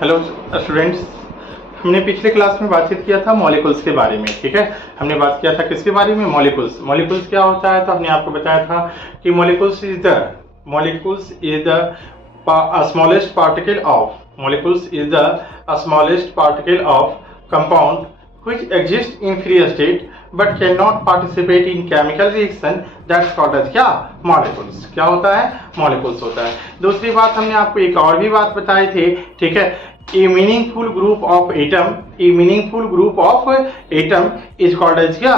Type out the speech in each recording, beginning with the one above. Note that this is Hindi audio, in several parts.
Hello students. हमने पिछले क्लास में बातचीत किया था मॉलिक्यूल्स के बारे में। ठीक है, हमने बात किया था किसके बारे में? मॉलिक्यूल्स। मॉलिक्यूल्स क्या होता है? तो हमने आपको बताया था कि molecules is the smallest particle of compound which exist in free state but cannot participate in chemical reaction, that's called as क्या? मॉलिक्यूल्स। क्या होता है? मॉलिक्यूल्स होता है। दूसरी बात हमने आपको एक और भी बात बताई थी। ठीक है, a meaningful group of atom is called as क्या?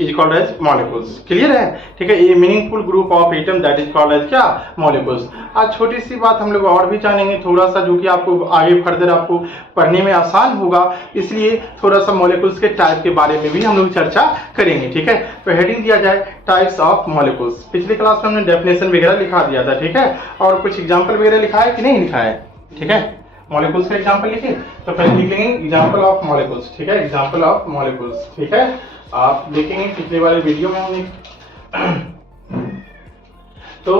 Is called as molecules. Clear है? ठीक है, a meaningful group of atom that is called as क्या? मॉलिक्यूल्स। आज छोटी सी बात हम लोग और भी जानेंगे थोड़ा सा, जो कि आपको आगे फर्दर आपको पढ़ने में आसान होगा, इसलिए थोड़ा सा मॉलिक्यूल्स के टाइप के बारे में भी हम लोग चर्चा करेंगे। ठीक है, तो हेडिंग दिया जाए टाइप्स ऑफ मॉलिक्यूल्स। पिछले क्लास में हमने डेफिनेशन वगैरह लिखा दिया था। ठीक है, और कुछ एग्जाम्पल वगैरह लिखा है कि नहीं लिखा है? ठीक है, मॉलिक्यूल्स का एग्जांपल लिखिए। तो पहले लिख लेंगे एग्जांपल ऑफ मॉलिक्यूल्स। ठीक है, एग्जांपल ऑफ मॉलिक्यूल्स। ठीक है, आप देखेंगे पिछले वाले वीडियो में हमने तो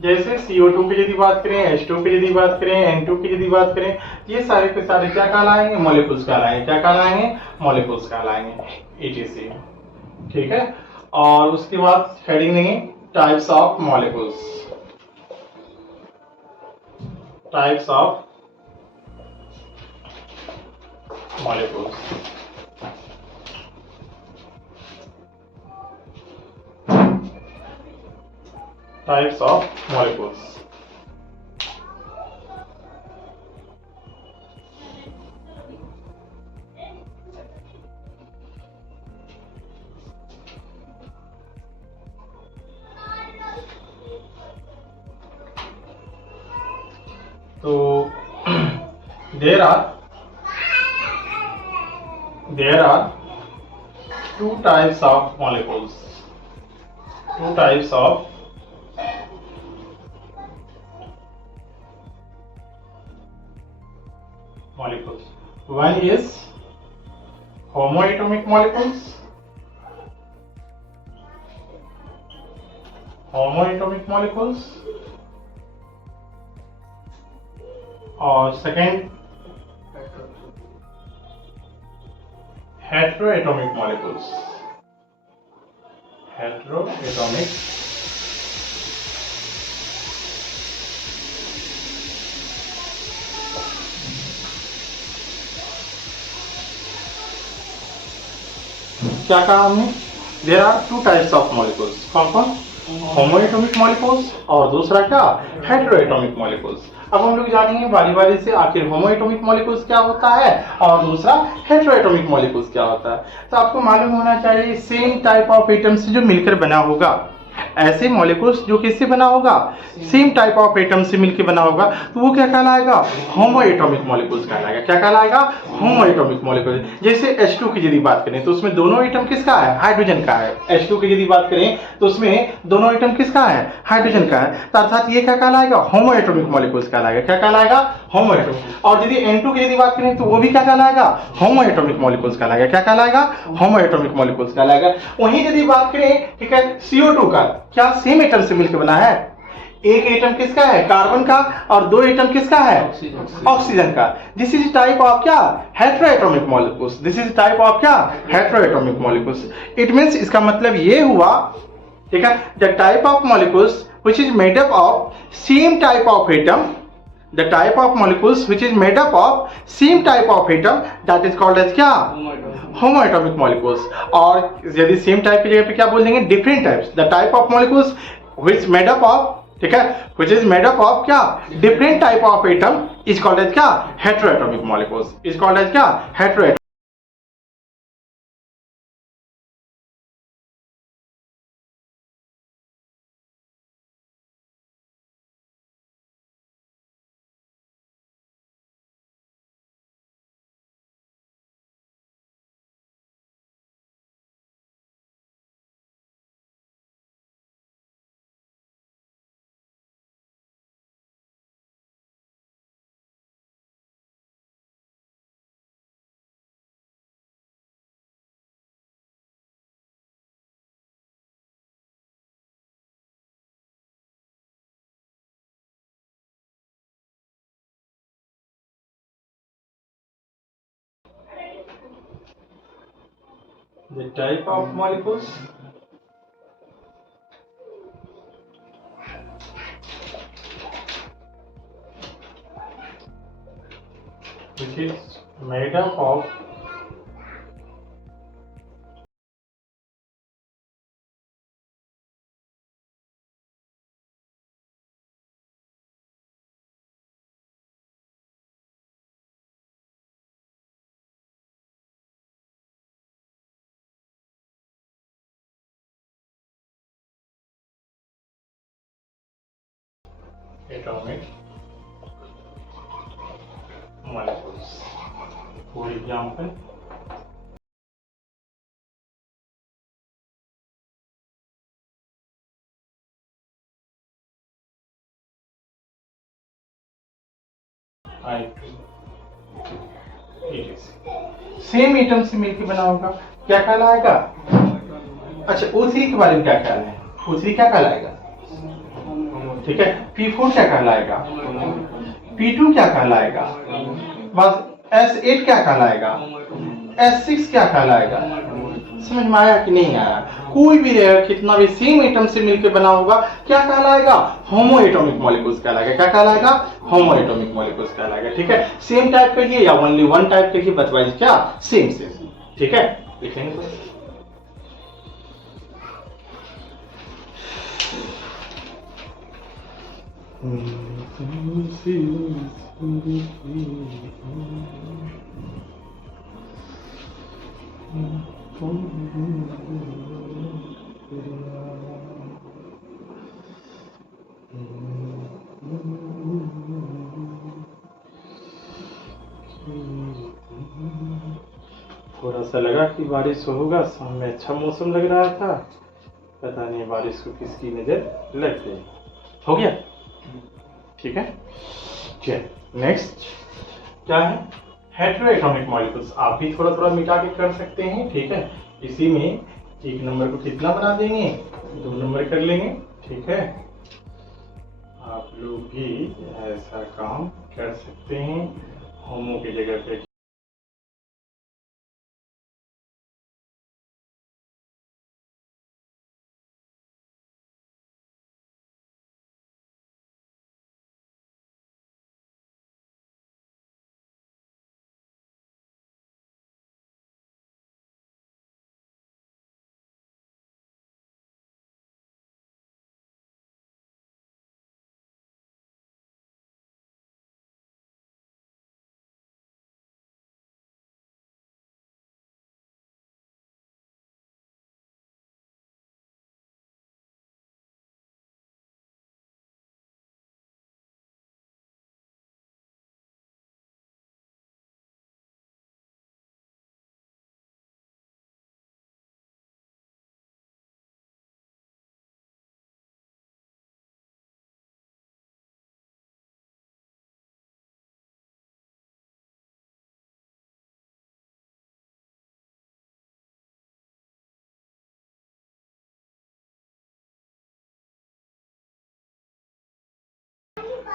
जैसे CO2 की यदि बात करें, H2 की यदि बात करें, N2 की यदि बात करें, ये सारे के सारे क्या कहलाएंगे? मॉलिक्यूल्स कहलाएंगे। क्या कहलाएंगे? मॉलिक्यूल्स कहलाएंगे, ETC। ठीक है, और उसके बाद हेडिंग देंगे types of molecules. Types of molecules. Types of molecules. तो there are two types of molecules. Two types of molecules. One is homoatomic molecules. Homoatomic molecules. और second heteroatomic molecules. Heteroatomic क्या कहा हमने? There are two types of molecules. कौन कौन? होमोएटॉमिक मॉलिक्यूल्स और दूसरा क्या? Heteroatomic molecules. अब हम लोग जानेंगे बारी बारी से आखिर होमोएटॉमिक मॉलिक्यूल्स क्या होता है और दूसरा हेटेरोएटॉमिक मॉलिक्यूल्स क्या होता है। तो आपको मालूम होना चाहिए सेम टाइप ऑफ एटम से जो मिलकर बना होगा, ऐसे मॉलिक्यूल्स जो किससे बना होगा? सेम टाइप ऑफ एटम से मिलकर बना होगा, तो वो क्या कहलाएगा? होमोएटॉमिक मॉलिक्यूल्स कहलाएगा। क्या कहलाएगा? होमोएटॉमिक मॉलिक्यूल। जैसे H2 की यदि बात करें तो उसमें दोनों एटम किसका है? हाइड्रोजन का है। H2 की यदि बात करें तो उसमें दोनों एटम किसका है? हाइड्रोजन का है। तो अर्थात ये क्या कहलाएगा? होमोएटॉमिक मॉलिक्यूल्स कहलाएगा। क्या कहलाएगा? होमोएटॉमिक। और यदि N2 की यदि बात करें तो वो भी क्या कहलाएगा? होमोएटॉमिक मॉलिक्यूल्स कहलाएगा। क्या कहलाएगा? होमोएटॉमिक मॉलिक्यूल्स कहलाएगा। वहीं यदि बात करें, ठीक है, CO2 का, क्या सेम एटम से मिलकर बना है? एक एटम किसका है? कार्बन का, और दो एटम किसका है? ऑक्सीजन का। दिस इज टाइप ऑफ क्या? Heteroatomic molecules. This is type of क्या? Heteroatomic molecules. इट मींस, इसका मतलब ये हुआ, ठीक है, the type of molecules which is made up of same type of atom, the type of molecules which is made up of same type of atom, that is called as क्या? होमोएटॉमिक मॉलिक्यूल्स। और यदि सेम टाइप की जगह पे क्या बोल देंगे? Different types. The type of molecules which made up of, ठीक है, which is made up of क्या? Different type of atom is called as क्या? Heteroatomic molecules is called as क्या? हेटेरोएटॉमिक। the type of molecules which is made up of atomic molecules. For example, same atom से मिलकर बना होगा, क्या कहलाएगा? अच्छा, O3 के बारे में क्या ख्याल है? O3 क्या कहलाएगा? ठीक है, P4 क्या कहलाएगा? P2 क्या कहलाएगा? बस S8 क्या कहलाएगा? S6 क्या कहलाएगा? समझ में आया कि नहीं आया? कोई भी कितना भी सेम एटम से मिलकर बना होगा, क्या कहलाएगा? होमो एटॉमिक मॉलिक्यूल्स कहलाएगा। क्या कहलाएगा? होमो एटॉमिक मॉलिक्यूल्स कहलाएगा। ठीक है, सेम टाइप कहिए या ओनली वन टाइप कहिए, बतवाइए क्या? Same same. ठीक है, लिखेंगे। थोड़ा सा लगा कि बारिश होगा, शाम में अच्छा मौसम लग रहा था, पता नहीं बारिश को किसकी नजर लग गई। हो गया? ठीक है, चलिए नेक्स्ट क्या है? हेटेरोएटॉमिक मॉलिक्यूल्स। आप भी थोड़ा थोड़ा मिटा के कर सकते हैं। ठीक है, इसी में एक नंबर को कितना बना देंगे? 2 नंबर कर लेंगे। ठीक है, आप लोग भी ऐसा काम कर सकते हैं। होमो की जगह पे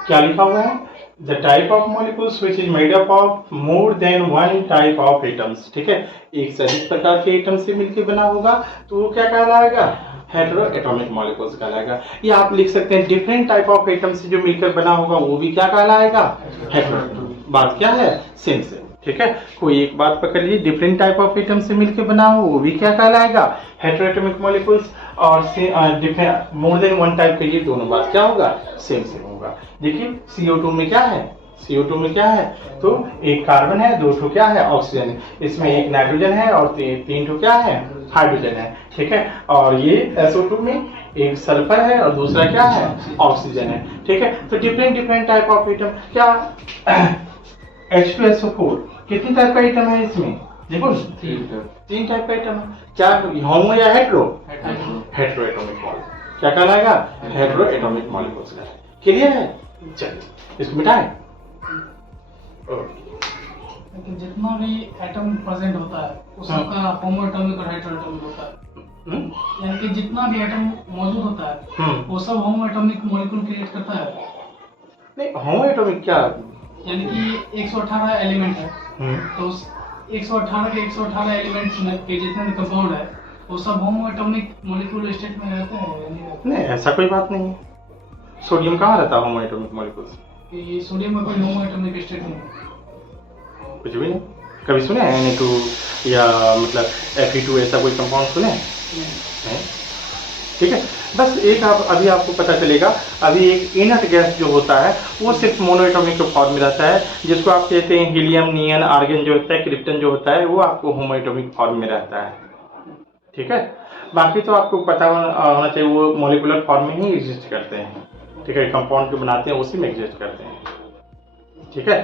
क्या लिखा हुआ है? The type of molecules which is made up of more than one type of atoms. ठीक है, एक से अधिक प्रकार के एटम से मिलकर बना होगा तो वो क्या कहलाएगा? हेटेरोएटॉमिक मॉलिक्यूल्स कहलाएगा। या आप लिख सकते हैं डिफरेंट टाइप ऑफ एटम से जो मिलकर बना होगा वो भी क्या कहलाएगा? हेटेरोएटॉमिक। बात क्या है? Same same. ठीक है, कोई एक बात पकड़ लीजिए, डिफरेंट टाइप ऑफ एटम से मिलकर बना हो वो भी क्या कहलाएगा? हेटेरोएटॉमिक मॉलिक्यूल्स। और मोर देन वन टाइप के लिए दोनों बात क्या होगा? सेम सेम होगा। देखिए CO2 में क्या है? CO2 में क्या है? तो एक कार्बन है, 2 ठो क्या है? ऑक्सीजन है। इसमें एक नाइट्रोजन है और 3 ठो क्या है? हाइड्रोजन है। ठीक है, और ये SO2 में एक सल्फर है और दूसरा क्या है? ऑक्सीजन है। ठीक है, तो डिफरेंट टाइप ऑफ एटम। क्या H2SO4 कितनी टाइप का एटम है इसमें? देखो 3 टाइप का एटम है। क्या होमो या हेटेरो? हेटेरोएटॉमिक मॉलिक्यूल क्या कहलाएगा? हेटेरोएटॉमिक मॉलिक्यूल्स का। क्लियर है? चलिए इसको मिटाएं। लेकिन जितना भी एटम प्रेजेंट होता है वो सबका होमो एटॉमिक और हेटेरोएटॉमिक होता है। यानी कि जितना भी एटम मौजूद होता है वो सब होमो एटॉमिक मॉलिक्यूल क्रिएट करता है। नहीं, होमो एटॉमिक क्या? यानी कि 118 एलिमेंट है तो 118 के 118 एलिमेंट्स में के जितने भी कंपाउंड है वो सब होमो एटॉमिक मॉलिक्यूल स्टेट में रहते हैं या नहीं रहते? नहीं, ऐसा कोई बात नहीं है। सोडियम कहाँ रहता है होमो एटॉमिक मॉलिक्यूल्स? ये सोडियम में कोई होमो एटॉमिक स्टेट नहीं है। कुछ भी नहीं। कभी सुने Na2 या मतलब Fe2 ऐसा कोई कंपाउंड सुने हैं? नहीं। ठीक है, बस एक आप अभी आपको पता चलेगा, अभी एक इनर्ट गैस जो होता है वो सिर्फ मोनोएटॉमिक के फॉर्म में रहता है, जिसको आप कहते हैं हीलियम, नियन, आर्गन जो होता है, क्रिप्टन जो होता है, वो आपको होमोएटॉमिक फॉर्म में रहता है। ठीक है, बाकी तो आपको पता होना चाहिए वो मॉलिकुलर फॉर्म में ही एग्जिस्ट करते हैं। ठीक है, कंपाउंड जो बनाते हैं उसी में एग्जिस्ट करते हैं। ठीक है,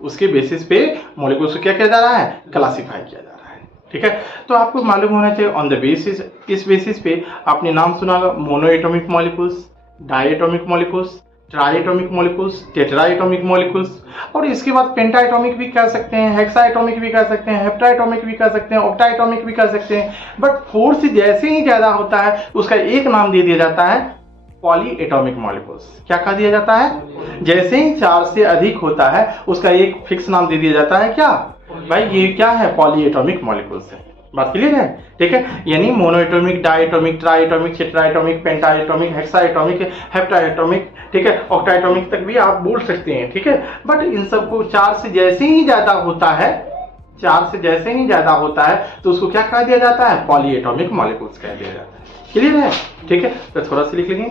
उसके बेसिस पे मॉलिक्यूल्स को क्या किया जा रहा है, क्लासिफाई किया जा रहा है। ठीक है, तो आपको मालूम होना चाहिए ऑन द बेसिस, इस बेसिस पे आपने नाम सुना होगा monoatomic molecules, diatomic molecules, triatomic molecules, tetraatomic molecules, और इसके बाद पेंटाएटॉमिक भी कह सकते हैं, हेक्साएटॉमिक भी कह सकते हैं, हेप्टाएटॉमिक भी कह सकते हैं, ऑक्टाएटॉमिक भी कह सकते हैं। बट फोर्स जैसे ही ज्यादा होता है उसका एक नाम दे दिया जाता है पॉलीएटॉमिक मॉलिक्यूल्स। क्या कहा दिया जाता है? जैसे ही 4 से अधिक होता है उसका एक फिक्स नाम दे दिया जाता है, क्या भाई, ये क्या है, पॉलीएटॉमिक मॉलिक्यूल्स है। बात क्लियर है? ठीक है, यानी मोनोएटॉमिक, डायएटॉमिक, ट्राइएटॉमिक, टेट्राएटॉमिक, पेंटाएटॉमिक, हेक्साएटॉमिक, हेप्टाएटॉमिक, ठीक है, ऑक्टाएटॉमिक तक भी आप बोल सकते हैं। ठीक है, बट इन सबको 4 से जैसे ही ज्यादा होता है, 4 से जैसे ही ज्यादा होता है तो उसको क्या कहा दिया जाता है, पॉलीएटॉमिक मॉलिक्यूल्स कह दिया जाता है। क्लियर है? ठीक है, तो थोड़ा सा लिख लेंगे।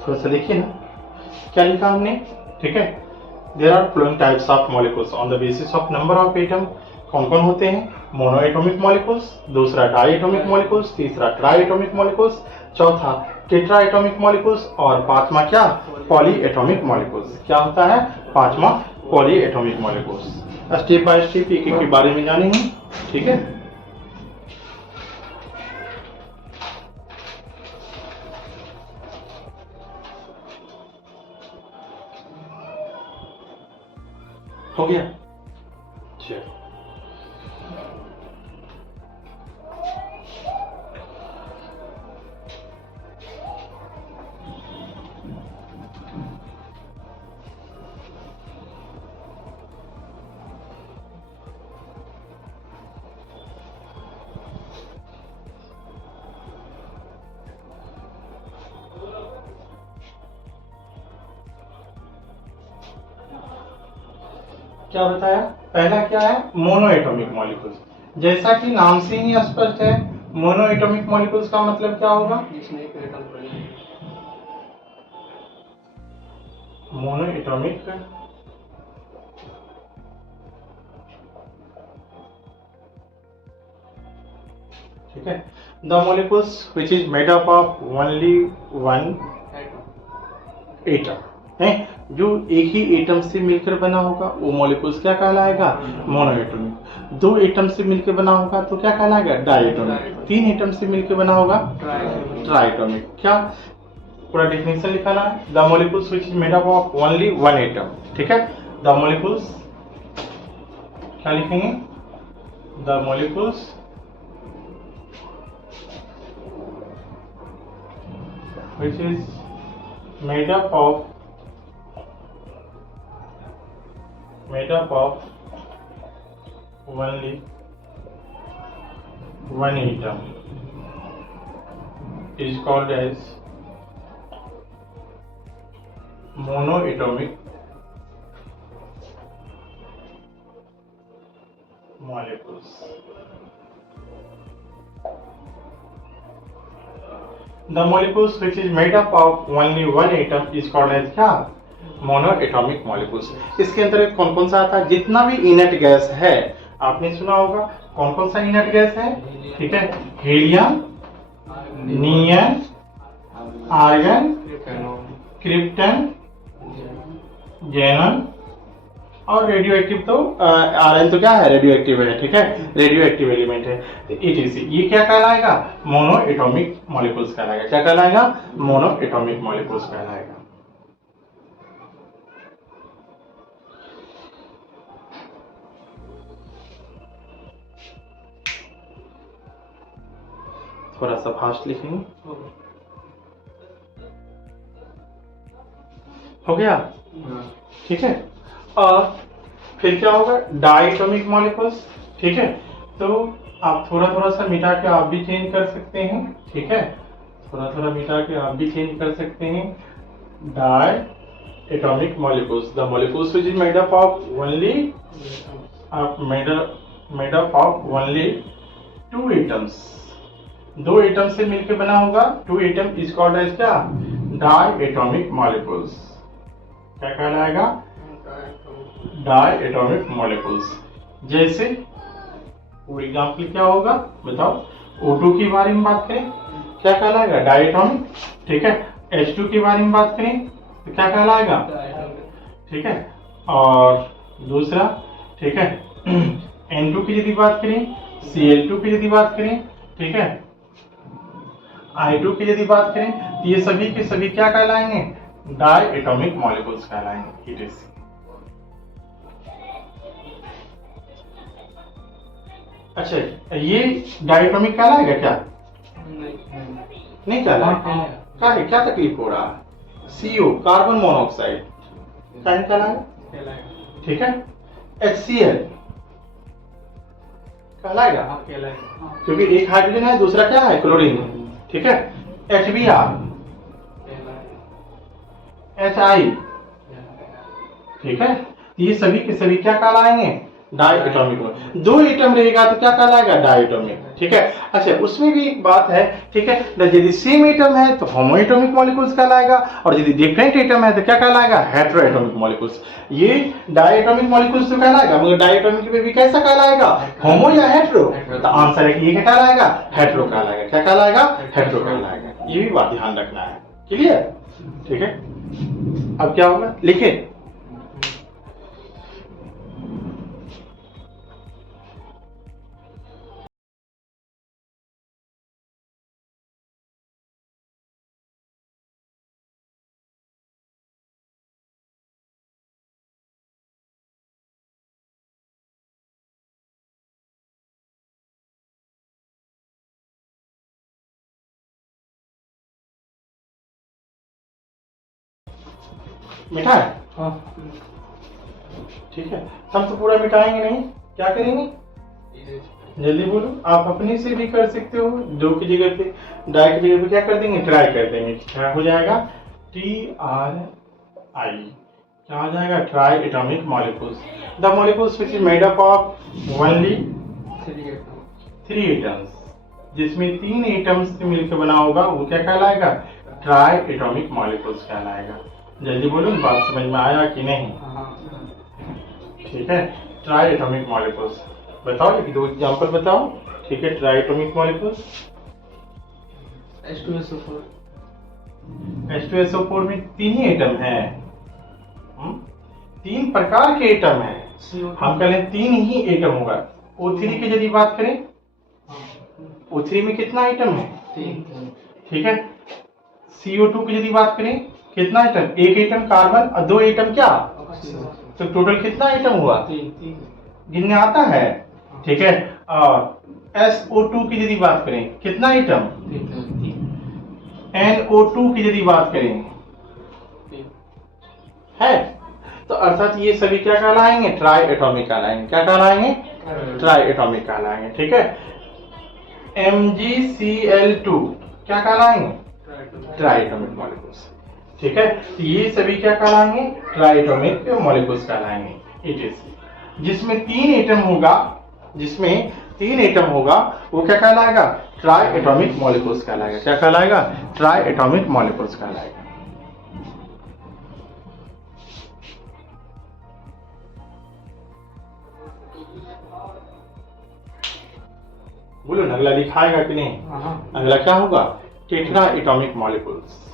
थोड़ा सा देखिए ना क्या लिखा हमने। ठीक है, there are following types of molecules on the basis of number of atom कौन कौन होते हैं? मोनो एटॉमिक मॉलिक्यूल्स, दूसरा डाई एटॉमिक मॉलिक्यूल्स, तीसरा ट्राई एटॉमिक मॉलिक्यूल्स, चौथा टेट्रा एटॉमिक मॉलिक्यूल्स और पांचवा क्या? Poly atomic molecules. क्या होता है? पांचवा poly atomic molecules. Step by step एक एक के बारे में जानेंगे, ठीक है? हो गया? चलो क्या बताया? पहला क्या है? Mono atomic molecules. जैसा कि नाम से ही स्पष्ट है, मोनो एटॉमिक मॉलिक्यूल्स का मतलब क्या होगा? मोनो एटॉमिक ठीक है, the molecules which is made up of only one atom है, जो एक ही एटम से मिलकर बना होगा वो मॉलिक्यूल्स क्या कहलाएगा? Mono atomic. दो एटम से मिलकर बना होगा तो क्या कहलाएगा? Di atomic. तीन एटम से मिलकर बना होगा ट्राई एटॉमिक। क्या पूरा डेफिनेशन लिखाना है? The molecules which is made up of only one atom, ठीक है? द मॉलिक्यूल्स क्या लिखेंगे? The molecules which is made up of only one atom is called as monoatomic molecules. The molecules which is made up of only one atom is called as क्या? Mono atomic molecules. इसके अंतर्गत कौन कौन सा आता है? जितना भी इनर्ट गैस है, आपने सुना होगा कौन कौन सा इनर्ट गैस है, ठीक है? हीलियम, नियन, आर्गन, क्रिप्टन, जेनन और रेडियो एक्टिव। तो आर्गन तो क्या है? रेडियो एक्टिव है, ठीक है? रेडियो एक्टिव एलिमेंट है। ETC ये क्या कहलाएगा? मोनो एटॉमिक मॉलिक्यूल्स कहलाएगा। क्या कहलाएगा? मोनो एटॉमिक मॉलिक्यूल्स कहलाएगा। थोड़ा सा फास्ट लिखेंगे, हो गया? ठीक है। और फिर क्या होगा? डायटोमिक मॉलिक्यूल्स, ठीक है? तो आप थोड़ा थोड़ा सा मिटा के आप भी चेंज कर सकते हैं, ठीक है? थोड़ा थोड़ा मिटा के आप भी चेंज कर सकते हैं। Diatomic molecules, the molecules which is made up of only two atoms. दो एटम से मिलकर बना होगा, two atom is called as क्या? Diatomic molecules. क्या कहलाएगा? Diatomic molecules. जैसे फॉर एग्जाम्पल क्या होगा बताओ? O2 के बारे में बात करें, क्या कहलाएगा? डायटोमिक, ठीक है? H2 के बारे में बात करें तो क्या कहलाएगा? ठीक है? और दूसरा, ठीक है, N2 की यदि बात करें, Cl2 की यदि बात करें, ठीक है, I2 की यदि बात करें, तो ये सभी के सभी क्या कहलाएंगे? डायटोमिक मॉलिक्यूल्स कहलाएंगे। ETC। अच्छा, ये डायटोमिक कहलाएगा क्या? नहीं कहलाएगा। क्या तकलीफ हो रहा है? CO कार्बन मोनोऑक्साइड कहलाएगा, ठीक है? HCl कहलाएगा, क्योंकि एक हाइड्रोजन है, दूसरा क्या है? क्लोरीन, ठीक है? HBr, HI, ठीक है? ये सभी के सभी क्या कहलाएंगे? Die atomic. दो एटम रहेगा तो क्या कहलाएगा? Di atomic. ठीक है। अच्छा, उसमें भी एक बात है, ठीक है, यदि सेम एटम है तो होमो एटॉमिक मॉलिक्यूल्स कहलाएगा, और यदि डिफरेंट एटम है तो क्या कहलाएगा? Hetero atomic molecules. ये डाई एटॉमिक मॉलिक्यूल्स तो कहलाएगा, मगर डाई एटॉमिक में भी कैसा कहलाएगा? होमो या हेटेरो? तो आंसर है कि ये क्या कहलाएगा? हेटेरो कहलाएगा। क्या कहलाएगा? हेटेरो कहलाएगा। ये भी बात ध्यान रखना है। क्लियर? ठीक है। अब क्या होगा, लिखे। मिठा है? हाँ। ठीक है। हम तो पूरा मिटाएंगे नहीं, क्या करेंगे? जल्दी बोलो। आप अपने से भी कर सकते हो, दो की जगह पे, डाई की जगह पे क्या कर देंगे? ट्राई कर देंगे। क्या हो जाएगा? TRI। क्या हो जाएगा? Try atomic molecules. The molecules which is made up of only 3 atoms, जिसमें 3 एटम्स से मिलकर बना होगा, वो क्या कहलाएगा? ट्राई एटॉमिक मॉलिक्यूल्स कहलाएगा। जल्दी बोलो, बात समझ में आया कि नहीं? ठीक है। ट्राई एटॉमिक मॉलिक्यूल्स बताओ, एक दो एग्जांपल बताओ। ठीक है। Try atomic molecules, H2SO4। H2SO4 में 3 ही एटम है। 3 प्रकार के एटम है। हम कह लें 3 ही एटम होगा। O3 की यदि बात करें, O3 में कितना एटम है? 3। ठीक है। CO2 की यदि बात करें, कितना एटम? 1 एटम कार्बन और 2 एटम क्या? तो टोटल कितना एटम हुआ? 3। गिनने आता है? ठीक है। और SO2 की यदि बात करें, कितना एटम? 3। NO2 की यदि बात करें, है? तो अर्थात ये सभी क्या कहलाएंगे? ट्राई एटॉमिक कहलाएंगे। क्या कहलाएंगे? ट्राई एटॉमिक कहलाएंगे। ठीक है। MgCl2 क्या कहलाएंगे? Try atomic molecules. ठीक है। तो ये सभी क्या कहलाएंगे? ट्राई एटॉमिक मॉलिक्यूल्स कहलाएंगे। इट इज, जिसमें 3 एटम होगा, जिसमें 3 एटम होगा, वो क्या कहलाएगा? ट्राई एटॉमिक मॉलिक्यूल्स कहलाएगा। क्या कहलाएगा? ट्राई एटॉमिक मॉलिक्यूल्स कहलाएगा। बोलो ना, अगला लिखाएगा कि नहीं? अगला क्या होगा? Tetra atomic molecules.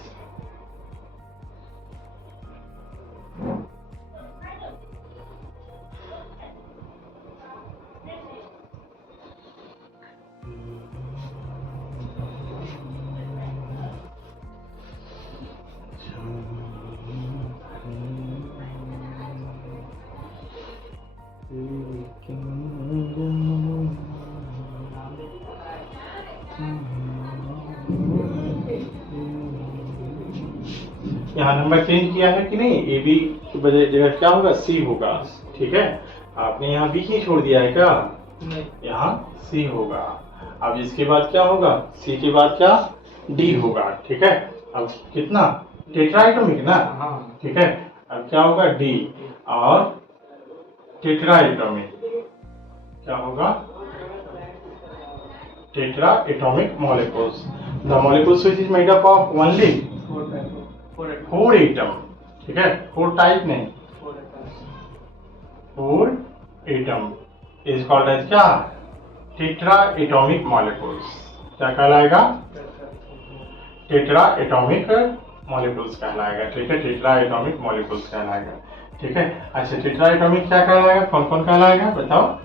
यहाँ नंबर चेंज किया है कि नहीं? ए बी की बजाय जगह क्या होगा? सी होगा। ठीक है। आपने यहाँ बी ही छोड़ दिया है क्या? नहीं। यहाँ सी होगा। अब इसके बाद क्या होगा? सी के बाद क्या? डी होगा। ठीक है। अब कितना? टेट्रा एटॉमिक ना? ठीक है। अब क्या होगा? डी। और टेट्रा एटॉमिक क्या होगा? Tetra atomic molecules. The molecules which is made up of only 4 atom. ठीक है। 4 टाइप नहीं, 4 एटम इज कॉल्ड एज क्या? Tetra atomic molecules. क्या कहलाएगा? टेट्रा एटॉमिक मॉलिक्यूल्स कहलाएगा। ठीक है। टेट्रा एटॉमिक मॉलिक्यूल्स कहलाएगा। ठीक है। अच्छा, टेट्रा एटॉमिक क्या कहलाएगा? कौन कौन कहलाएगा बताओ?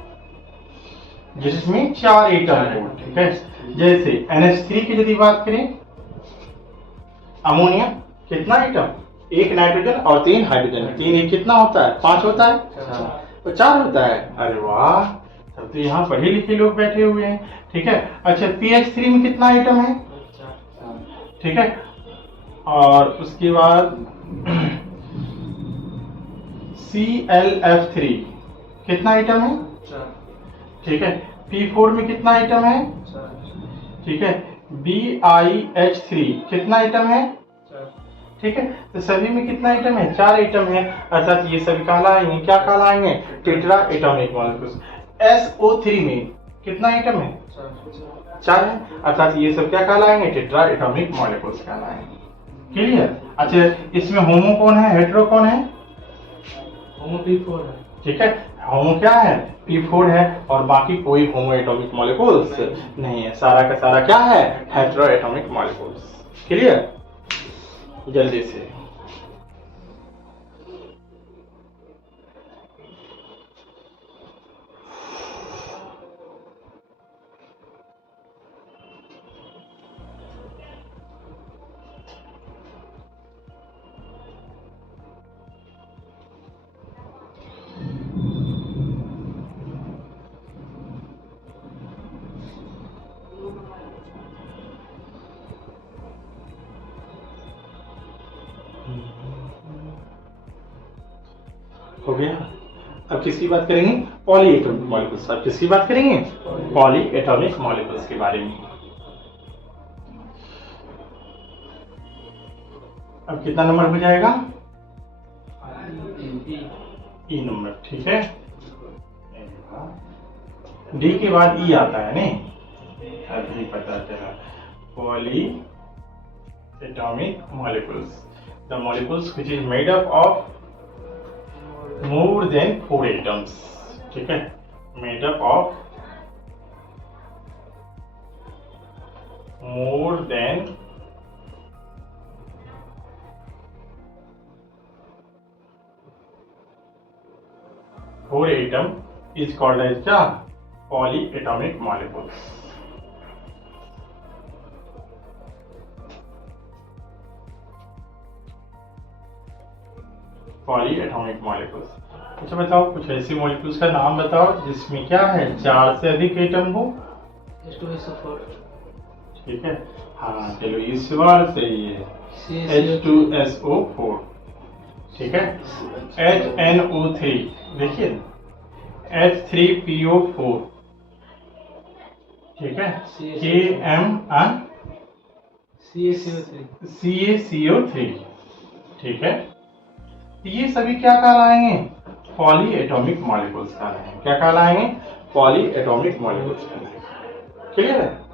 जिसमें 4 एटम हो। ठीक है। जैसे NH3 की यदि बात करें, अमोनिया, कितना एटम? 1 नाइट्रोजन और 3 हाइड्रोजन। 3 एक कितना होता है? 5 होता है? तो 4 होता है। अरे वाह, तब तो यहाँ पढ़े लिखे लोग बैठे हुए हैं। ठीक है। अच्छा, PH3 में कितना आइटम है? ठीक है। और उसके बाद ClF3 कितना आइटम है? ठीक है। P4 में कितना आइटम है? ठीक है। BiH3 कितना आइटम है? ठीक है। तो सभी में कितना आइटम है, 4 आइटम है, अर्थात ये सभी कहलाएंगे, क्या कहलाएंगे, टेट्रा एटॉमिक मॉलिक्यूल्स। SO3 में कितना आइटम है, 4 है, अर्थात ये सब क्या कहलाएंगे, टेट्रा एटॉमिक मॉलिक्यूल्स कहलाएंगे। क्लियर। अच्छा, इसमें होमो कौन है, हेटेरो कौन है, होमो P4 है। ठीक है, होमो क्या है, P4 है, और बाकी कोई होमो एटॉमिक मॉलिक्यूल्स नहीं है, सारा का सारा क्या है, हेटेरो एटॉमिक मॉलिक्यूल्स। क्लियर। जल्दी से हो गया। अब किसकी बात करेंगे, पॉली एटॉमिक मॉलिक्यूल्स। अब किसकी बात करेंगे, पॉली एटॉमिक मॉलिक्यूल्स के बारे में। अब कितना नंबर हो जाएगा, ई नंबर, ठीक है। डी के बाद ई आता है नहीं, अभी पता चला, poly atomic molecules, the molecules which is made up of more than 4 atoms, ठीक है, made up of more than 4 atom is called as the polyatomic molecules। Polyatomic molecules. अच्छा बताओ, कुछ ऐसी मॉलिक्यूल्स का नाम बताओ जिसमें क्या है, 4 से अधिक एटम हो। H2SO4, ठीक है, हाँ चलो इस बार सही है, H2SO4, ठीक है। HNO3, देखिए H3PO4, ठीक है, CaCO3, ठीक है। ये सभी क्या कहलाएंगे, पॉली एटॉमिक मॉलिक्यूल्स कहलाएंगे। क्या कहलाएंगे, पॉली एटॉमिक मॉलिक्यूल्स कहलाएंगे। क्लियर है।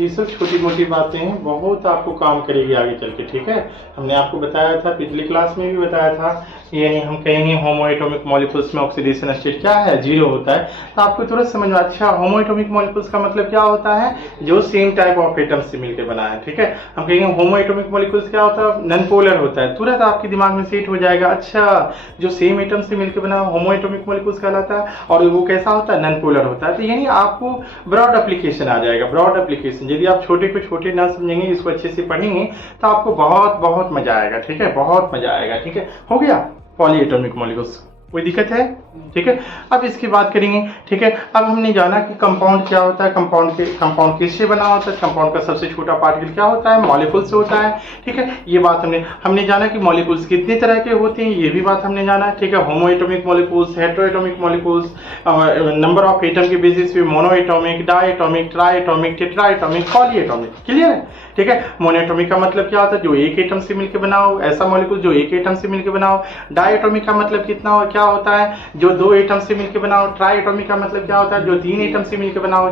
ये सब छोटी मोटी बातें हैं, बहुत आपको काम करेगी आगे चल के, ठीक है। हमने आपको बताया था, पिछली क्लास में भी बताया था, यानी हम कहेंगे होमो एटॉमिक मॉलिक्यूल्स में ऑक्सीडेशन स्टेट क्या है, 0 होता है। तो आपको तुरंत समझ में, अच्छा होमो एटॉमिक मॉलिक्यूल्स का मतलब क्या होता है, जो सेम टाइप ऑफ एटम से मिलकर बना है, ठीक है। हम कहेंगे होमो एटॉमिक मॉलिक्यूल्स क्या होता है, नॉन पोलर होता है, तुरंत आपके दिमाग में सेट हो जाएगा, अच्छा जो सेम एटम से मिलकर बना होमो एटॉमिक मॉलिक्यूल्स कहलाता है, और वो कैसा होता है, नॉन पोलर होता है। तो यानी आपको ब्रॉड एप्लीकेशन आ जाएगा, ब्रॉड एप्लीकेशन। यदि आप छोटे को छोटे ना समझेंगे, इसको अच्छे से पढ़ेंगे तो आपको बहुत बहुत मजा आएगा, ठीक है, बहुत मजा आएगा, ठीक है। हो गया पॉलीएटॉमिक मॉलिक्यूल्स, कोई दिक्कत है, ठीक है। अब इसकी बात करेंगे, ठीक है। अब हमने जाना कि कंपाउंड क्या होता है, कंपाउंड किससे बना होता है, कंपाउंड का सबसे छोटा पार्टिकल क्या होता है, मॉलिक्यूल से होता है, ठीक है। ये बात हमने जाना कि मॉलिक्यूल्स कितने तरह के होते हैं, ये भी बात हमने जाना, ठीक है। Homoatomic molecules, heteroatomic molecules, number of atom के बेसिस पे monoatomic, diatomic, triatomic, tetraatomic, polyatomic. Clear है, ठीक है। मोनोएटॉमिक का मतलब क्या होता है, जो एक एटम से मिलकर बना हो, ऐसा मॉलिक्यूल जो एक एटम से मिलकर बना हो। डायएटॉमिक का मतलब कितना हो, क्या होता है, जो 2 एटम से मिलकर बना हो। ट्राइएटॉमिक का मतलब क्या होता है, जो 3 एटम से मिलकर बना हो।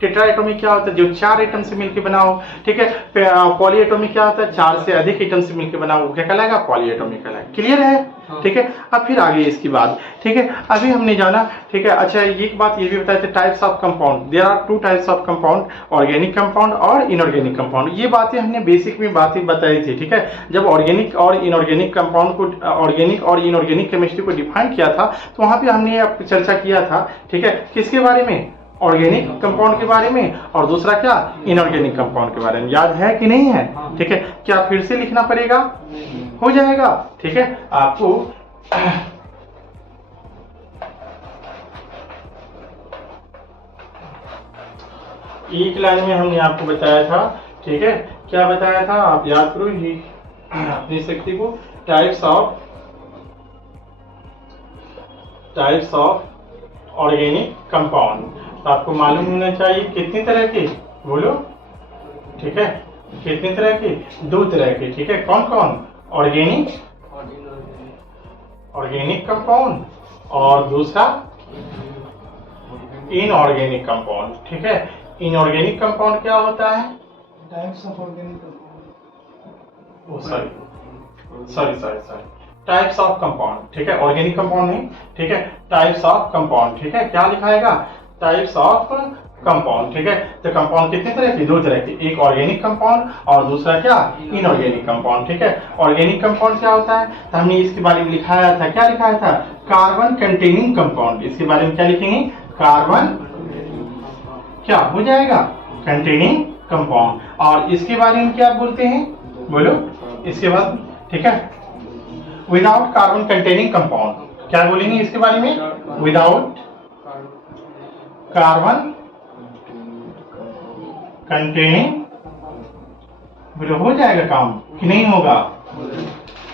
टेट्राएटॉमिक क्या होता है, जो 4 एटम से मिलकर बना हो, ठीक है। पॉलीएटॉमिक क्या होता है, 4 से अधिक एटम से मिलकर बना हो, क्या कहलाएगा, पॉलीएटॉमिक कहलाएगा। क्लियर है, ठीक है। अब फिर आगे इसकी बात, ठीक है। अभी हमने जाना, ठीक है। अच्छा एक बात ये भी बताए थे, types of compound, there are 2 types of compound, organic compound और इनऑर्गेनिक कंपाउंड। ये बातें हमने बेसिक में बातें बताई थी, ठीक है। जब ऑर्गेनिक और इनऑर्गेनिक कंपाउंड को, ऑर्गेनिक और इनऑर्गेनिक केमिस्ट्री को डिफाइन किया था, तो वहां पे हमने चर्चा किया था, ठीक है, किसके बारे में, ऑर्गेनिक कंपाउंड के बारे में, और दूसरा क्या, इनऑर्गेनिक कंपाउंड के बारे में। याद है कि नहीं है, ठीक है। क्या फिर से लिखना पड़ेगा, हो जाएगा, ठीक है। आपको एक लाइन में हमने आपको बताया था, ठीक है। क्या बताया था, आप याद करो, ये अपनी शक्ति को टाइप्स ऑफ ऑर्गेनिक कंपाउंड। तो आपको मालूम होना चाहिए कितनी तरह के, बोलो, ठीक है, कितनी तरह के, 2 तरह के, ठीक है। कौन कौन? ऑर्गेनिक कंपाउंड और दूसरा इनऑर्गेनिक कंपाउंड, ठीक है। इनऑर्गेनिक कंपाउंड क्या होता है? Types of organic sorry types of compound, ठीक है, ऑर्गेनिक कंपाउंड नहीं, ठीक है, टाइप्स ऑफ कंपाउंड, ठीक है। क्या लिखाएगा? टाइप्स ऑफ कंपाउंड, ठीक है। तो कंपाउंड कितने तरह के? 2 तरह के, एक ऑर्गेनिक कंपाउंड और दूसरा क्या? इनऑर्गेनिक कंपाउंड, ठीक है। ऑर्गेनिक कंपाउंड क्या होता है? तो हमने इसके बारे में लिखाया था, क्या लिखाया था? Carbon containing compound. इसके बारे में क्या लिखेंगे? कार्बन क्या हो जाएगा? Containing compound. और इसके बारे में क्या बोलते हैं, बोलो, इसके बाद, ठीक है, विदाउट कार्बन कंटेनिंग कंपाउंड। क्या बोलेंगे इसके बारे में? विदाउट कार्बन कंटेनिंग, बोलो, हो जाएगा काम कि नहीं होगा?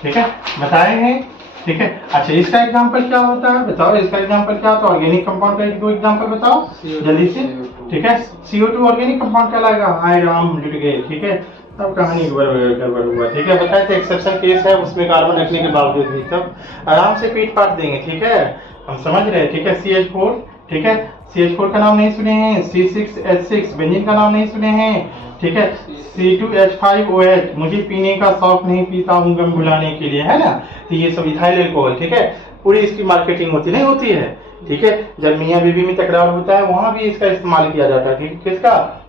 ठीक है, बताए हैं, ठीक है। अच्छा, इसका एग्जांपल क्या होता है बताओ? इसका एग्जांपल क्या होता है? ऑर्गेनिक कंपाउंड का 1-2 एग्जांपल बताओ जल्दी से, ठीक है। CO2 ऑर्गेनिक कंपाउंड कहलाएगा। हाय राम, जुट गए, ठीक है। तब कहानी गड़बड़ हुआ, ठीक है। बताए थे एक्सेप्शन केस है, उसमें कार्बन रखने के बावजूद भी तब आराम से पीट पाट देंगे, ठीक है, हम समझ रहे हैं, ठीक है। CH4, ठीक है, CH4 का नाम नहीं सुने हैं। C6H6 बेंजीन का नाम नहीं सुने हैं, ठीक है। C2H5OH मुझे पीने का शौक नहीं, पीता हूँ गम भुलाने के लिए, है ना। तो ये सब इथाइल अल्कोहल, ठीक है, पूरी इसकी मार्केटिंग होती नहीं होती है, ठीक है। जब मियाँ बीवी में तकरार होता है वहां भी इसका इस्तेमाल किया जाता है, ठीक, किसका?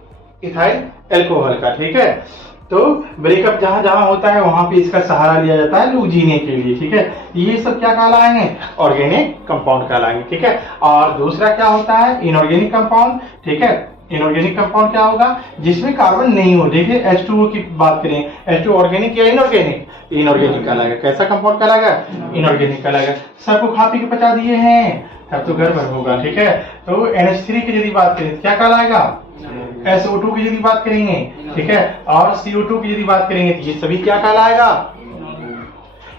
इथाइल अल्कोहल का, ठीक है। तो ब्रेकअप जहां जहां होता है वहां पे इसका सहारा लिया जाता है लोग जीने के लिए, ठीक है। ये सब क्या कहलाएंगे? ऑर्गेनिक कंपाउंड कहलाएंगे, ठीक है। और दूसरा क्या होता है? इनऑर्गेनिक कंपाउंड, ठीक है। इनऑर्गेनिक कंपाउंड क्या होगा? जिसमें कार्बन नहीं हो। देखिए H2O की बात करें, H2 ऑर्गेनिक या इनऑर्गेनिक? इनऑर्गेनिक कहलाएगा। कैसा कंपाउंड कहलाएगा? इनऑर्गेनिक कहलाएगा। सबको खा पी के पचा दिए हैं, तब तो गड़बड़ होगा, ठीक है। तो NH3 की यदि बात करें क्या कहलाएगा? SO2 की यदि बात करेंगे, ठीक है, और CO2 की यदि बात करेंगे तो ये सभी क्या कहलाएगा?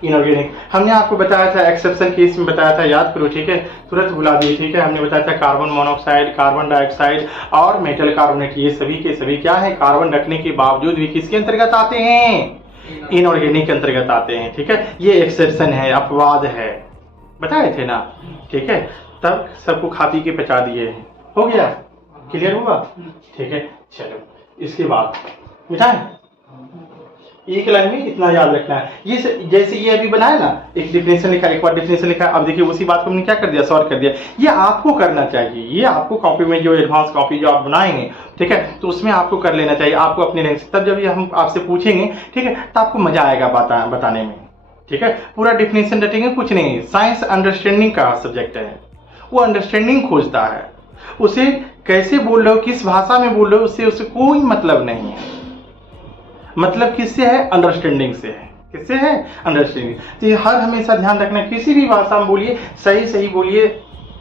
इनऑर्गेनिक। हमने आपको बताया था एक्सेप्शन केस में बताया था, याद करो, ठीक है, तुरंत भुला दिए, ठीक है। हमने बताया था कार्बन मोनोऑक्साइड, कार्बन डाइऑक्साइड और मेटल कार्बोनेट, ये सभी के सभी क्या है? कार्बन रखने के बावजूद भी किसके अंतर्गत आते हैं? इनऑर्गेनिक के अंतर्गत आते हैं, ठीक है। ये एक्सेप्शन है, अपवाद है, बताए थे ना, ठीक है। तब सबको खा पी के पचा दिए हैं, हो गया, क्लियर हुआ, ठीक है। चलो इसके बाद मिटाएं, एक लाइन में इतना याद रखना है। ये जैसे ये अभी बनाया ना, एक डिफिनेशन लिखा, एक बार डिफिनेशन लिखा, अब देखिए उसी बात को हमने क्या कर दिया? सॉल्व कर दिया। ये आपको करना चाहिए, ये आपको कॉपी में जो एडवांस कॉपी जो आप बनाएंगे, ठीक है, तो उसमें आपको कर लेना चाहिए, आपको अपने रंग से। तब जब ये हम आपसे पूछेंगे, ठीक है, तो आपको मजा आएगा बताने में, ठीक है। पूरा डिफिनेशन रटेंगे, कुछ नहीं। साइंस अंडरस्टैंडिंग का सब्जेक्ट है, वो अंडरस्टैंडिंग खोजता है। उसे कैसे बोल रहे हो, किस भाषा में बोल रहे हो, उससे कोई मतलब नहीं है। मतलब किससे है? अंडरस्टैंडिंग से है। किससे है? अंडरस्टैंडिंग। तो ये हर हमेशा ध्यान रखना, किसी भी भाषा में बोलिए, सही सही बोलिए,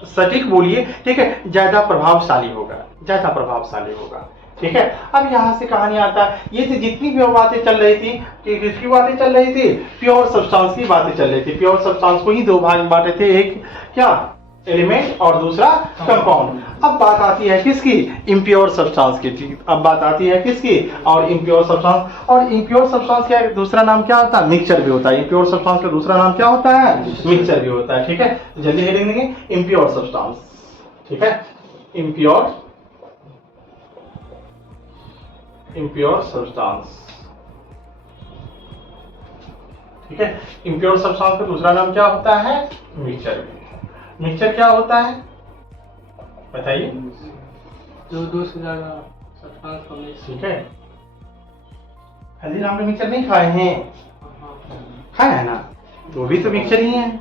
सटीक बोलिए, ठीक है, ज्यादा प्रभावशाली होगा, ज्यादा प्रभावशाली होगा, ठीक है। अब यहाँ से कहानी आता है, ये थी जितनी भी बातें चल रही थी, किसकी बातें चल रही थी? प्योर सब्सटेंस की बातें चल रही थी। प्योर सब्सटेंस को ही 2 भाग में बांटे थे, एक क्या? एलिमेंट और दूसरा कंपाउंड। अब बात आती है किसकी? इम्प्योर सब्सटेंस की। अब बात आती है किसकी? और इम्प्योर सब्सटेंस। और इम्प्योर सब्सटेंस का दूसरा नाम क्या होता है? मिक्सचर भी होता है। इम्प्योर सब्सटेंस का दूसरा नाम क्या होता है? मिक्सचर भी होता है, ठीक है। जल्दी हेडिंग देंगे, इम्प्योर सब्सटेंस, ठीक है। इम्प्योर सब्सटेंस, ठीक है। इम्प्योर सब्सटेंस का दूसरा नाम क्या होता है? मिक्सचर भी। मिक्सचर क्या होता है बताइए? दो से ज्यादा सब्सटेंस को मिक्स, ठीक है। हल्दीराम में मिक्सचर नहीं खाए हैं? खाए हैं ना, तो भी तो मिक्सचर ही है।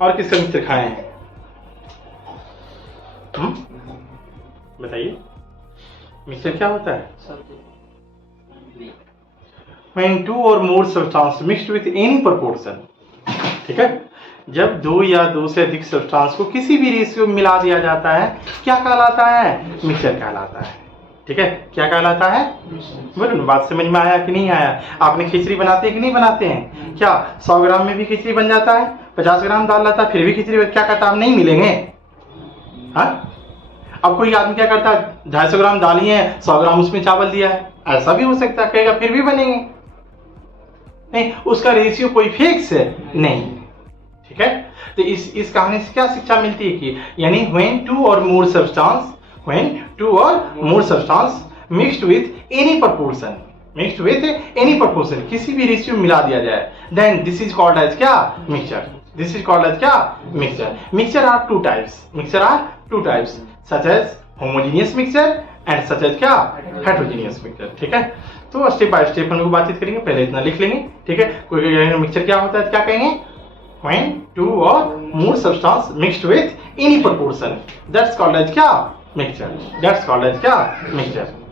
और किसका मिक्सचर खाए हैं? बताइए, मिक्सचर क्या होता है? When 2 or more substance mixed with any proportion, ठीक है, जब 2 या 2 से अधिक सब्सटेंस को किसी भी रेशियो में मिला दिया जाता है, क्या कहलाता है? मिक्सचर कहलाता है, ठीक है, क्या कहलाता है? बोलो ना, बात समझ में आया कि नहीं आया? आपने खिचड़ी बनाते हैं कि नहीं बनाते हैं? क्या 100 ग्राम में भी खिचड़ी बन जाता है? 50 ग्राम दाल लाता है फिर भी खिचड़ी क्या कहता है, आप नहीं मिलेंगे? हाँ, अब कोई आदमी क्या करता है, 250 ग्राम दाल ही है, 100 ग्राम उसमें चावल दिया है, ऐसा भी हो सकता है, कहेगा फिर भी बनेंगे नहीं, उसका रेशियो कोई फिक्स नहीं। ठीक है, तो इस कहानी से क्या शिक्षा मिलती है कि यानी when two or more substance mixed with any proportion किसी भी रेशियो मिला दिया जाए, then this is called as क्या? Mixture are two types such as homogeneous mixture and such as क्या? heterogeneous mixture। ठीक है, तो स्टेप बाय स्टेप हम लोग बातचीत करेंगे, पहले इतना लिख लेंगे। ठीक है, कोई मिक्सचर क्या होता है, क्या कहेंगे? when two or more substance mixed with any proportion, that's called as क्या? mixture।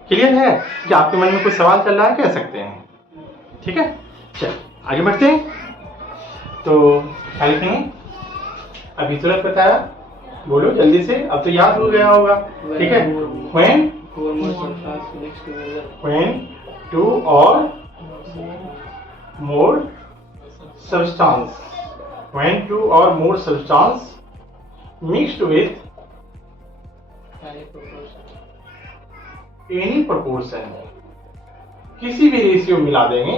क्लियर है? क्या आपके मन में कोई सवाल चल रहा है, कह सकते हैं। ठीक है, चल आगे बढ़ते हैं। तो क्या लिखेंगे? अभी तुरंत बताया, बोलो जल्दी से, अब तो याद हो गया होगा। ठीक है, when two or more substance mixed with any proportion, किसी भी रेशियो मिला देंगे,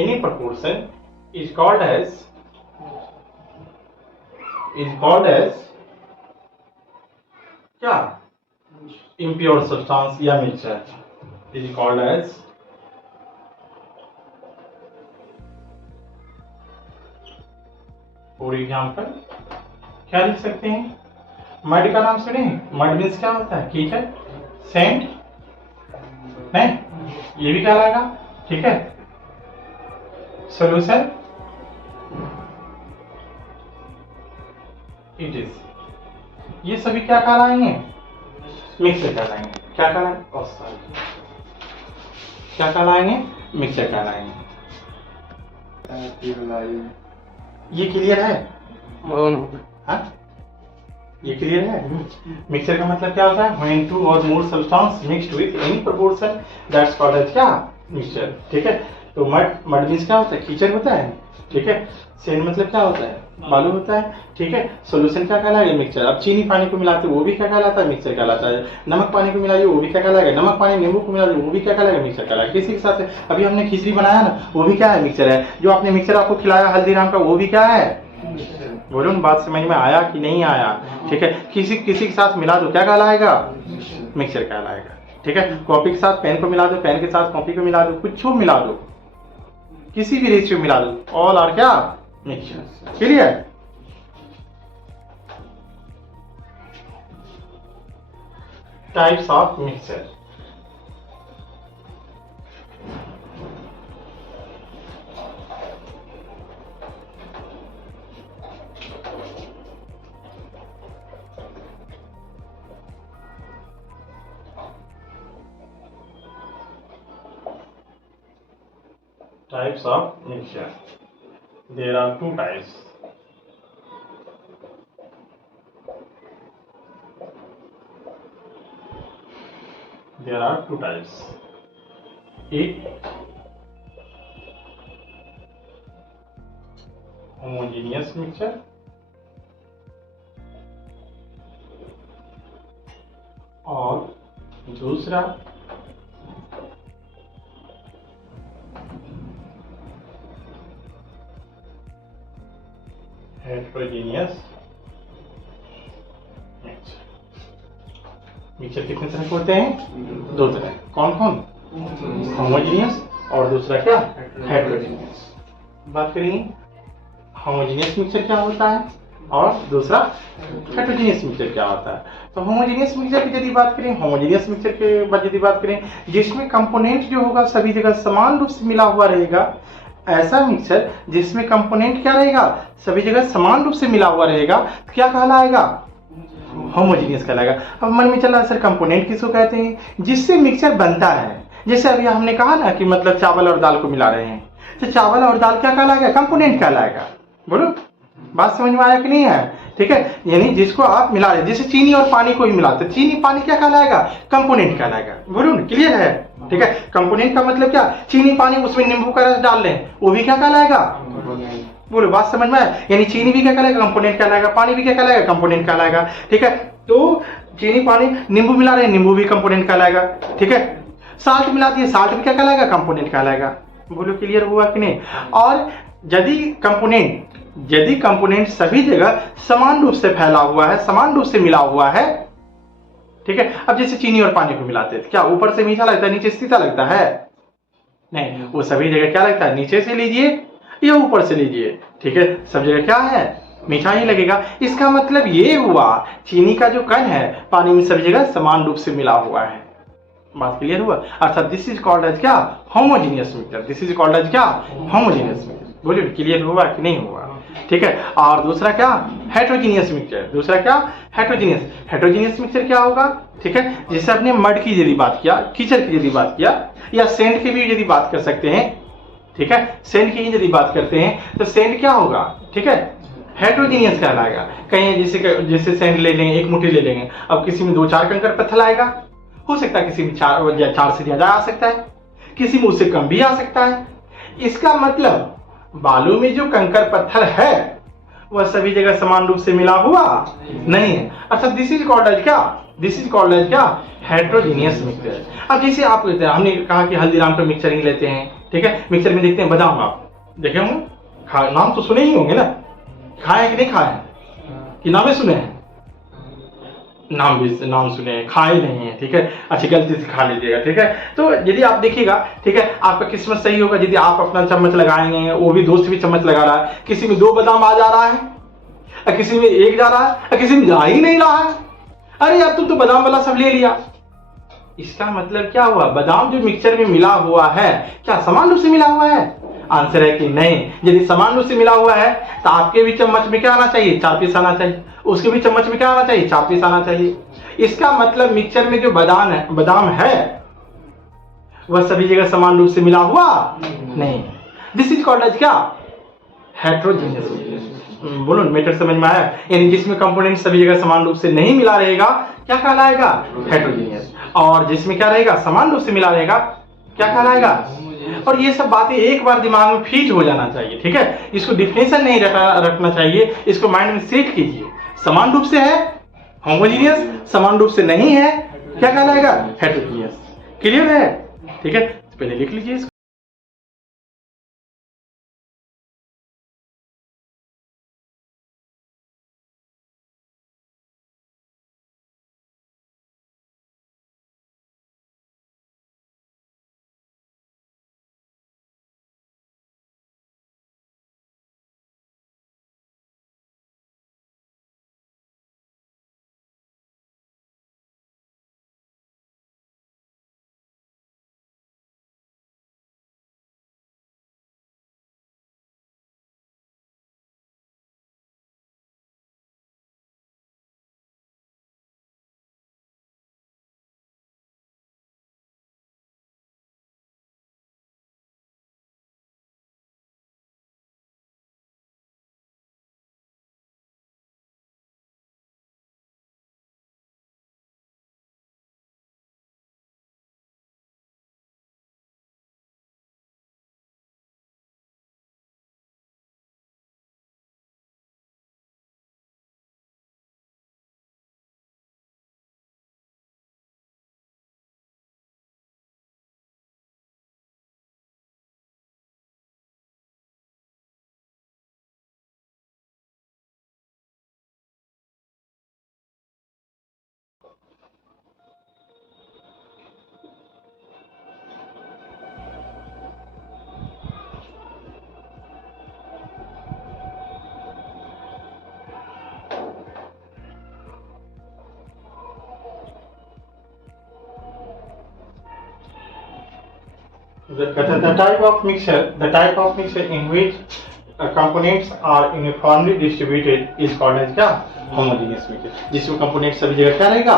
any proportion is called as क्या? impure substance या mixture is called as for example क्या लिख सकते हैं? मड का नाम सुने? मड मीन्स क्या होता है? कीचड़, सैंड, नहीं, ये भी कहलाएगा। ठीक है, सोल्यूशन इट इज, ये सभी क्या कहलाएंगे? मिक्सर कहलाएंगे। क्या कहलाएंगे? क्या कहलाएंगे? मिक्सर कहलाएंगे। ये क्लियर है? हाँ, ये क्लियर है? मिक्सचर का मतलब क्या होता है? when two or more substance mixed with any proportion, that's called as क्या? मिक्सचर। ठीक है, तो मड मीन्स क्या होता है? कीचड़ होता है। ठीक है, सैंड मतलब क्या होता है? बालू होता है। ठीक है, सॉल्यूशन क्या कहलाएगा? मिक्सचर। अब चीनी पानी को मिलाते वो भी क्या कहलाता है? मिक्सचर कहलाता है। नमक पानी को मिलाइए वो भी क्या कहलाएगा? नमक पानी नींबू को मिलाइए वो भी क्या कहलाएगा? मिक्सचर कहलाएगा। किसी के साथ अभी हमने खिचड़ी बनाया ना, वो भी क्या है? मिक्सचर है। जो आपने मिक्सचर आपको खिलाया हल्दीराम का, वो भी क्या है? बोलो ना, बात समझ में आया कि नहीं आया? ठीक है, किसी के साथ मिला दो, क्या कहलाएगा? मिक्सचर कहलाएगा। ठीक है, कॉपी के साथ पेन को मिला दो, पेन के साथ कॉपी को मिला दो, कुछ मिला दो, किसी भी रेशियो मिला दो, ऑल आर क्या? Mixture. Clear? Types of mixture. Types of mixture. There are two types. एक homogeneous mixture और दूसरा heterogeneous mixture। मिक्सचर कितने तरह के होते हैं? दो तरह। कौन कौन? होमोजेनियस और दूसरा क्या? हेटेरोजेनियस। बात करेंगे होमोजेनियस मिक्सचर क्या होता है और दूसरा हेटेरोजेनियस मिक्सचर क्या होता है। तो होमोजेनियस मिक्सचर की यदि बात करें, होमोजेनियस मिक्सचर के बाद यदि बात करें जिसमें कंपोनेंट जो होगा सभी जगह समान रूप से मिला हुआ रहेगा, ऐसा मिक्सचर जिसमें कंपोनेंट क्या रहेगा? सभी जगह समान रूप से मिला हुआ रहेगा, तो क्या कहलाएगा? होमोजेनियस कहलाएगा। अब मन में चल रहा है सर कंपोनेंट किसको कहते हैं? जिससे मिक्सचर बनता है। जैसे अभी हमने कहा ना कि मतलब चावल और दाल को मिला रहे हैं, तो चावल और दाल क्या कहलाएगा? कंपोनेंट कहलाएगा। बोलो, बात समझ में आया कि नहीं है? ठीक है, यानी जिसको आप मिला रहे, जैसे चीनी और पानी को ही मिलाते, चीनी पानी क्या कहलाएगा, कंपोनेंट कहलाएगा। बोलो ना, क्लियर है? ठीक है, कंपोनेंट का मतलब क्या, चीनी पानी उसमें नींबू का रस डाल लें, वो भी क्या कहलाएगा, बोलो बात समझ में आया? यानी चीनी भी क्या कहलाएगा, कंपोनेंट कहलाएगा, पानी भी क्या कहलाएगा, कंपोनेंट कहलाएगा। ठीक है, तो चीनी पानी नींबू मिला रहे हैं, नींबू भी कंपोनेंट कहलाएगा। ठीक है, साल्ट मिला दिए, साल्ट भी क्या कहलाएगा, कंपोनेंट कहलाएगा। बोलो क्लियर हुआ कि नहीं? और यदि कंपोनेंट सभी जगह समान रूप से फैला हुआ है, समान रूप से मिला हुआ है, ठीक है, अब जैसे चीनी और पानी को मिलाते हैं, क्या ऊपर से मीठा लगता है, नीचे से तीता लगता है? नहीं, वो सभी जगह क्या लगता है, नीचे से लीजिए या ऊपर से लीजिए, ठीक है, सब जगह क्या है, मीठा ही लगेगा। इसका मतलब ये हुआ, चीनी का जो कण है पानी में सभी जगह समान रूप से मिला हुआ है। बात क्लियर हुआ? अर्थात दिस इज कॉल्ड एज क्या, homogeneous mixture. This is called as क्या, होमोजीनियस मिक्सचर। बोलिए क्लियर हुआ कि नहीं हुआ? ठीक है, और दूसरा क्या, हेट्रोजीनियस मिक्सचर। दूसरा क्या, हेट्रोजीनियस मिक्सचर क्या होगा? ठीक है, जैसे आपने मड की यदि बात किया, कीचड़ की यदि बात किया, या सेंड की भी यदि बात कर सकते हैं, ठीक है, सेंड की यदि बात करते हैं तो सेंड क्या होगा, ठीक है, हेट्रोजीनियस कहलाएगा। कहीं जैसे सेंड ले लेंगे, एक मुट्ठी ले लेंगे, अब किसी में 2-4 कंकड़ पत्थर आएगा, हो सकता है किसी में 4 से ज्यादा आ सकता है, किसी में उससे कम भी आ सकता है। इसका मतलब बालू में जो कंकड़ पत्थर है वह सभी जगह समान रूप से मिला हुआ नहीं है। अर्थात दिस इज कॉल्ड एज क्या, हेट्रोजीनियस मिक्सचर। अब जैसे आप लेते हैं, हमने कहा कि हल्दीराम का मिक्सचर ही लेते हैं, ठीक है, मिक्सचर में देखते हैं बादाम, आप देखे होंगे, नाम तो सुने ही होंगे ना, खाए कि नहीं खाए, कि नामे सुने हैं, नाम सुने हैं, खाए नहीं है, ठीक है, अच्छी गलती से खा लीजिएगा। ठीक है, तो यदि आप देखिएगा, ठीक है, आपका किस्मत सही होगा यदि आप अपना चम्मच लगाएंगे, वो भी दोस्त भी चम्मच लगा रहा है, किसी में 2 बादाम आ जा रहा है, किसी में 1 जा रहा है, किसी में जा ही नहीं रहा है। अरे यार तुम तो बादाम वाला सब ले लिया। इसका मतलब क्या हुआ, बादाम जो मिक्सचर में मिला हुआ है क्या समान रूप से मिला हुआ है? आंसर है कि नहीं। यदि समान रूप से मिला हुआ है तो आपके भी चम्मच में क्या आना चाहिए, 4 पीस आना चाहिए, उसके भी चम्मच में क्या आना चाहिए, 4 पीस आना चाहिए। इसका मतलब मिक्सचर में जो बादाम है वह सभी जगह समान रूप से मिला हुआ नहीं। दिस इज कॉल्ड एज क्या, हेट्रोजीनियस। बोलो मैटर समझ में आया? यानी जिसमें कंपोनेंट सभी जगह समान रूप से नहीं मिला रहेगा क्या कहलाएगा, हेट्रोजीनियस, और जिसमें क्या रहेगा, समान रूप से मिला रहेगा, क्या कहलाएगा। और ये सब बातें एक बार दिमाग में फिट हो जाना चाहिए। ठीक है, इसको डिफिनेशन नहीं रखना चाहिए, इसको माइंड में सेट कीजिए। समान रूप से है होमोजीनियस, समान रूप से नहीं है क्या कहलाएगा, हेट्रोजीनियस। क्लियर है? ठीक है, पहले लिख लीजिए इसको। The type of mixture in which components are uniformly distributed is called as क्या, homogeneous mixture। जिसमें कंपोनेंट सभी जगह क्या रहेगा,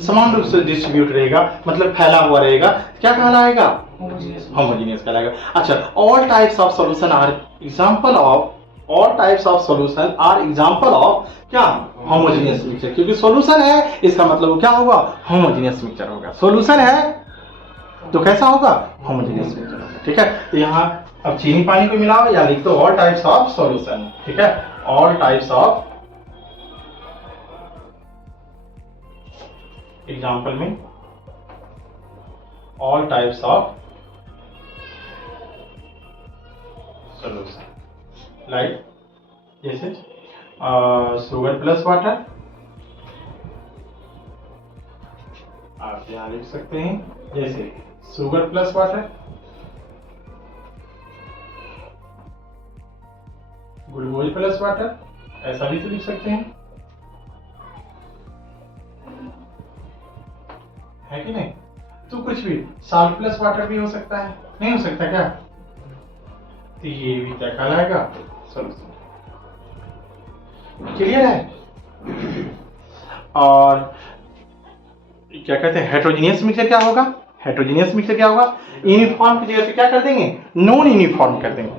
समान रूप से डिस्ट्रीब्यूट रहेगा, मतलब फैला हुआ रहेगा, क्या कहलाएगा, होमोजीनियस कहलाएगा। अच्छा, all types of solution are example of all types of solution are example of क्या होमोजेनियस मिक्सचर, क्योंकि सॉल्यूशन है इसका मतलब क्या होगा होमोजेनियस मिक्सचर होगा, सॉल्यूशन है तो कैसा होगा होमोजेनियस मिक्सचर होगा। ठीक है, तो यहाँ अब चीनी पानी को मिलाओ या लिख दो ऑल टाइप्स ऑफ सॉल्यूशन। ठीक है, ऑल टाइप्स ऑफ एग्जांपल में all types of solution like जैसे शुगर प्लस वाटर, आप यहां लिख सकते हैं जैसे sugar plus water, glucose plus water, ऐसा भी तो लिख सकते हैं, है कि नहीं। तो कुछ भी साल्ट प्लस वाटर भी हो सकता है, नहीं हो सकता क्या, तो ये भी क्या कहलाएगा सॉल्यूशन। क्लियर है। और क्या कहते हैं हेट्रोजीनियस मिक्सचर क्या होगा, हेट्रोजीनियस मिक्सचर क्या होगा, यूनिफॉर्म की जगह पे क्या कर देंगे नॉन यूनिफॉर्म कर देंगे।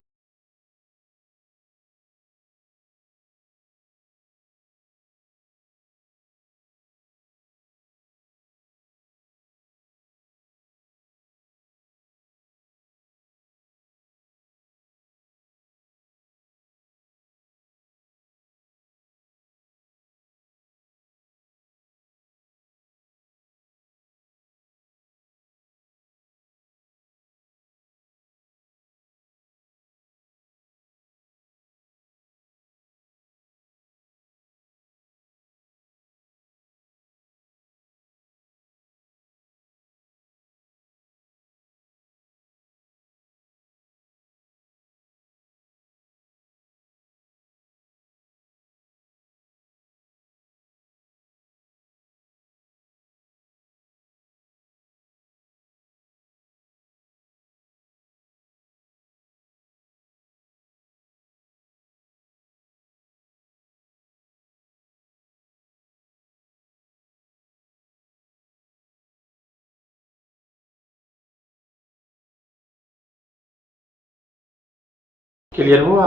क्लियर हुआ,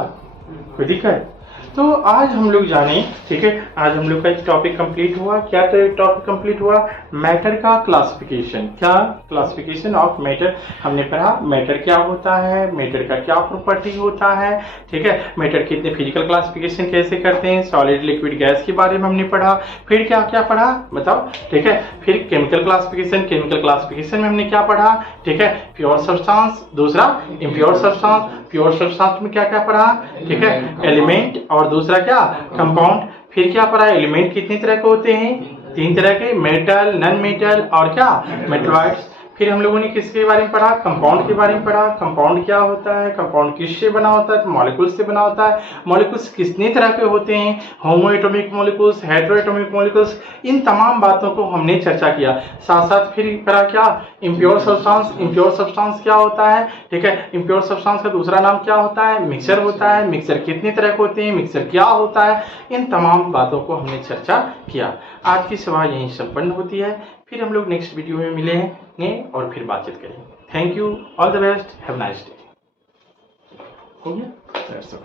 कोई दिक्कत। तो आज हम लोग जाने, ठीक है, आज हम लोग का एक टॉपिक कंप्लीट हुआ। क्या टॉपिक कंप्लीट हुआ, मैटर का क्लासिफिकेशन। क्या क्लासिफिकेशन ऑफ मैटर हमने पढ़ा, मैटर क्या होता है, मैटर का क्या प्रॉपर्टी होता है। ठीक है, मैटर की इतने फिजिकल क्लासिफिकेशन कैसे करते हैं, सॉलिड लिक्विड गैस के बारे में हमने पढ़ा। फिर क्या क्या पढ़ा बताओ, ठीक है। फिर केमिकल क्लासिफिकेशन, केमिकल क्लासिफिकेशन में हमने क्या पढ़ा, ठीक है, प्योर सब्सटेंस, दूसरा इम्प्योर सब्सटेंस, प्योर सब्सटेंस में क्या क्या पढ़ा, ठीक है, एलिमेंट, और दूसरा क्या कंपाउंड। फिर क्या पढ़ा, एलिमेंट कितने तरह के होते हैं, 3 तरह के, मेटल, नॉन मेटल और क्या मेटलॉइड्स। फिर हम लोगों ने किसके बारे में पढ़ा, कंपाउंड के बारे में पढ़ा। कंपाउंड क्या होता है, कंपाउंड किससे बना होता है, मॉलिक्यूल्स से बना होता है। मॉलिक्यूल्स कितने तरह के होते हैं, homoatomic molecules, heteroatomic molecules. इन तमाम बातों को हमने चर्चा किया। साथ साथ फिर पढ़ा क्या, इम्प्योर सब्सटेंस। इम्प्योर सब्सटेंस क्या होता है, ठीक है, इम्प्योर सब्सटेंस का दूसरा नाम क्या होता है, मिक्सचर होता है। मिक्सचर कितने तरह के होते हैं, मिक्सचर क्या होता है, इन तमाम बातों को हमने चर्चा किया। आज की सभा यहीं संपन्न होती है। फिर हम लोग नेक्स्ट वीडियो में मिलेंगे और फिर बातचीत करेंगे। Thank you, all the best, have nice day. हो गया, दैट्स ऑल।